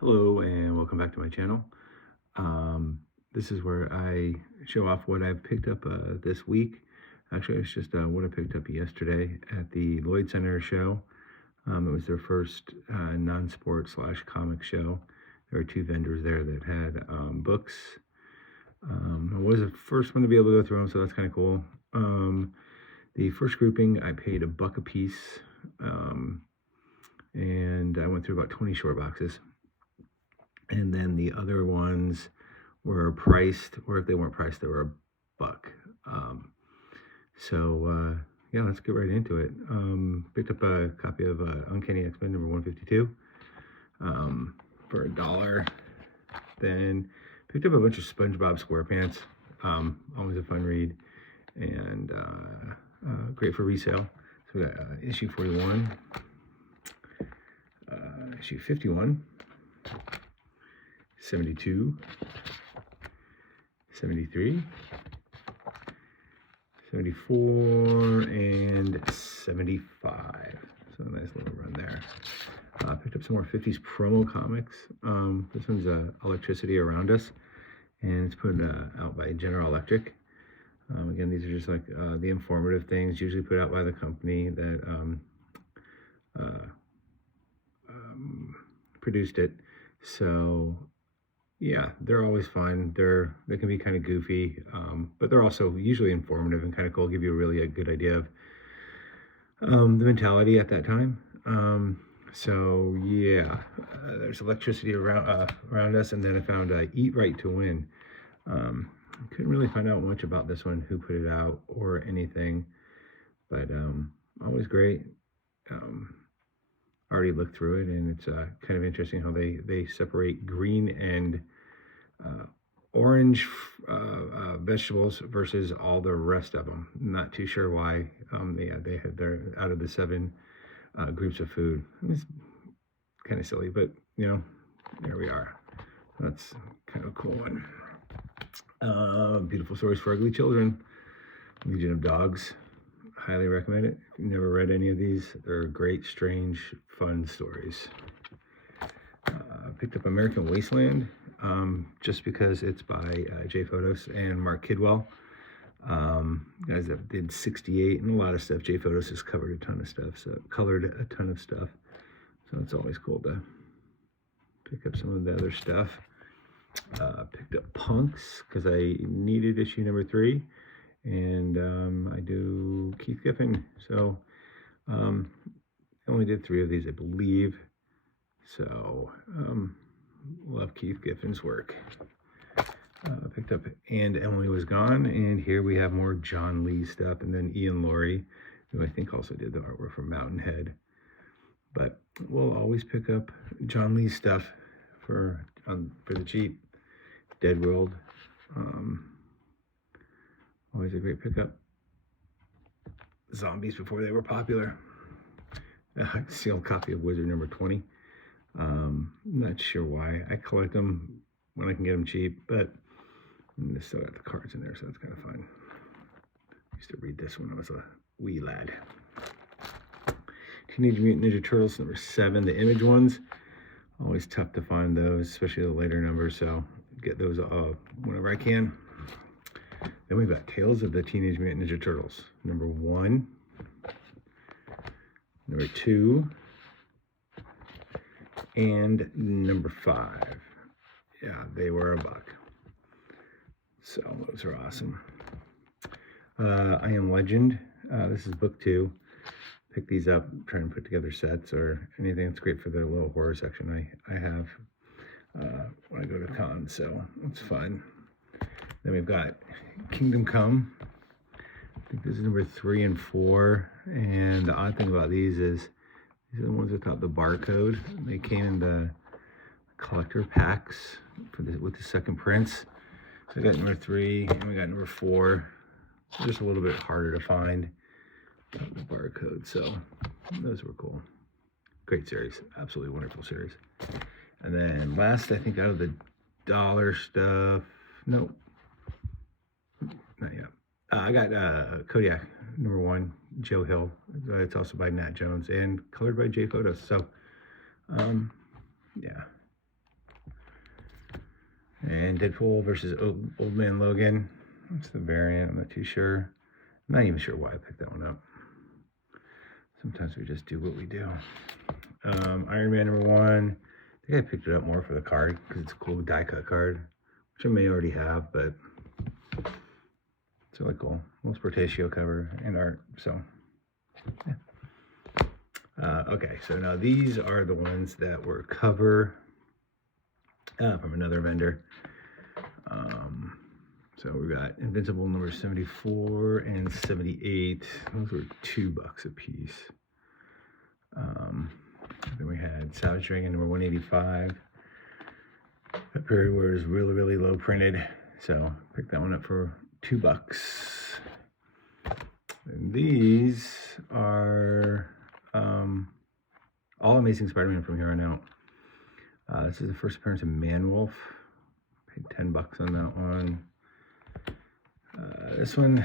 Hello and welcome back to my channel. This is where I show off what I've picked up this week. Actually, it's just what I picked up yesterday at the Lloyd Center show. It was their first non-sport slash comic show. There were two vendors there that had books. I was the first one to be able to go through them, so that's kind of cool. The first grouping, I paid $1 a piece, and I went through about 20 short boxes. And then the other ones were priced, or if they weren't priced, they were $1. Yeah, let's get right into it. Picked up a copy of Uncanny X-Men number 152 for $1. Then picked up a bunch of SpongeBob SquarePants. Always a fun read and great for resale. So we got issue 41, issue 51. 72, 73, 74, and 75. So a nice little run there. Picked up some more 50s promo comics. This one's Electricity Around Us, and it's put out by General Electric. Again, these are just like the informative things usually put out by the company that produced it. So yeah, they're always fun. They can be kind of goofy, but they're also usually informative and kind of cool. Give you really a good idea of the mentality at that time. So yeah, there's Electricity around us, and then I found Eat Right to Win. Couldn't really find out much about this one, who put it out or anything, but always great. Already looked through it, and it's kind of interesting how they separate green and orange vegetables versus all the rest of them. Not too sure why. They had their out of the 7 groups of food. It's kind of silly, but there we are. That's kind of a cool one. Beautiful Stories for Ugly Children, Legion of Dogs. Highly recommend it. If you've never read any of these, they're great, strange, fun stories. Picked up American Wasteland, just because it's by Jay Photos and Mark Kidwell. Guys that did 68 and a lot of stuff. Jay Photos has covered a ton of stuff, colored a ton of stuff. So it's always cool to pick up some of the other stuff. Picked up Punks because I needed issue number 3. And I do Keith Giffen, so I only did 3 of these, I believe. So love Keith Giffen's work. Picked up And Emily Was Gone, and here we have more John Lee stuff, and then Ian Laurie, who I think also did the artwork for Mountain Head. But we'll always pick up John Lee stuff for the cheap. Dead World. Always a great pickup. Zombies before they were popular. Sealed copy of Wizard number 20. Not sure why. I collect them when I can get them cheap, but they still got the cards in there, so that's kind of fun. I used to read this when I was a wee lad. Teenage Mutant Ninja Turtles number 7, the Image ones. Always tough to find those, especially the later numbers, so get those whenever I can. Then we've got Tales of the Teenage Mutant Ninja Turtles, number 1, number 2, and number 5. Yeah, they were $1. So those are awesome. I Am Legend. This is book 2. Pick these up, try and put together sets or anything. It's great for the little horror section I have when I go to cons, so it's fun. Then we've got Kingdom Come. I think this is number 3 and 4. And the odd thing about these is these are the ones without the barcode. They came in the collector packs with the second prints. So we got number 3 and we got number 4. Just a little bit harder to find without the barcode. So those were cool. Great series. Absolutely wonderful series. And then last, I think, out of the dollar stuff. Nope. Not yet. I got Kodiak, number 1, Joe Hill. It's also by Nat Jones and colored by Jay Photos. So, yeah, And Deadpool versus Old Man Logan. That's the variant. I'm not too sure. I'm not even sure why I picked that one up. Sometimes we just do what we do. Iron Man #1. I think I picked it up more for the card because it's a cool die cut card, which I may already have, but it's really cool. Little Sportatio cover and art. So, yeah. Okay, so now these are the ones that were cover from another vendor. So we got Invincible number 74 and 78. Those were $2 a piece. Then we had Savage Dragon number 185. That period was really, really low printed. So picked that one up for $2. And these are all Amazing Spider-Man from here on out. This is the first appearance of Man-Wolf. Paid $10 on that one. This one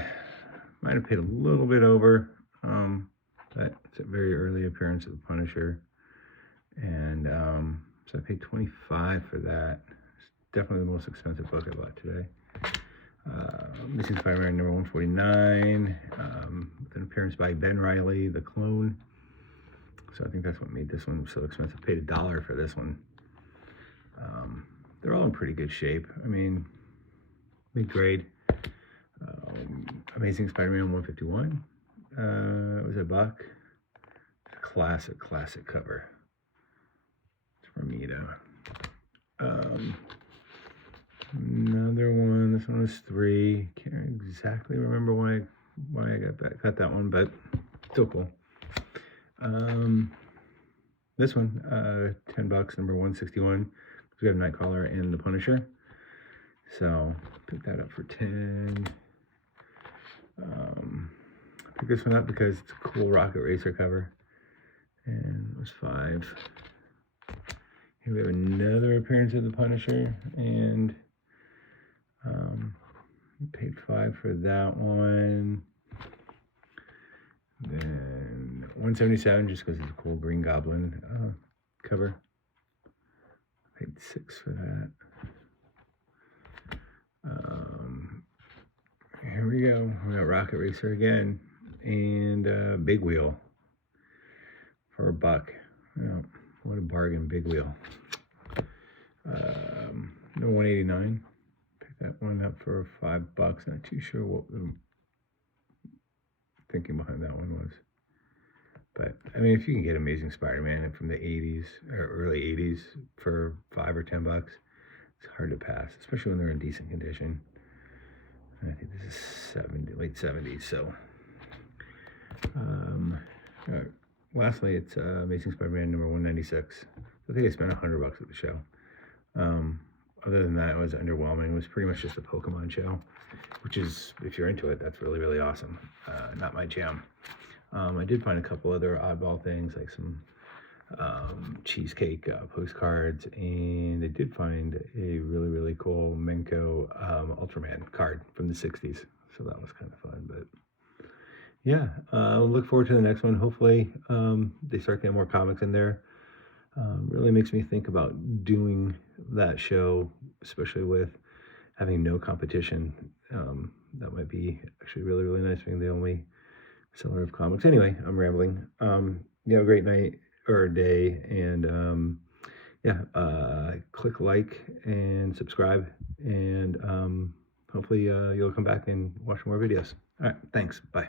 might have paid a little bit over, but it's a very early appearance of the Punisher. And so I paid $25 for that. It's definitely the most expensive book I bought today. Amazing Spider-Man number 149, with an appearance by Ben Reilly, the clone. So I think that's what made this one so expensive. Paid $1 for this one. They're all in pretty good shape. I mean, mid-grade. Amazing Spider-Man 151. It was $1. Classic cover. It's Romita. Another one. This one was $3. Can't exactly remember why I got that one, but still cool. This one, $10, number 161. We have Nightcrawler and the Punisher. So pick that up for $10. Pick this one up because it's a cool Rocket Racer cover. And it was $5. Here we have another appearance of the Punisher, and paid $5 for that one. Then 177 just because it's a cool Green Goblin cover. Paid $6 for that. Here we go. We got Rocket Racer again, and Big Wheel for $1. Yeah, what a bargain, Big Wheel. No 189. Pick that one up for $5. Not too sure what the thinking behind that one was. But I mean, if you can get Amazing Spider-Man from the 80s or early 80s for $5 or $10, it's hard to pass, especially when they're in decent condition. And I think this is late 70s. So, lastly, it's Amazing Spider-Man number 196. I think I spent $100 at the show. Other than that, it was underwhelming. It was pretty much just a Pokemon show, which is, if you're into it, that's really, really awesome. Not my jam. I did find a couple other oddball things, like some cheesecake postcards, and I did find a really, really cool Menko Ultraman card from the 60s. So that was kind of fun, but yeah, I'll look forward to the next one. Hopefully they start getting more comics in there. Really makes me think about doing that show, especially with having no competition. That might be actually really, really nice, being the only seller of comics. Anyway, I'm rambling. You have a great night or day, and click like and subscribe, and hopefully you'll come back and watch more videos. All right, thanks. Bye.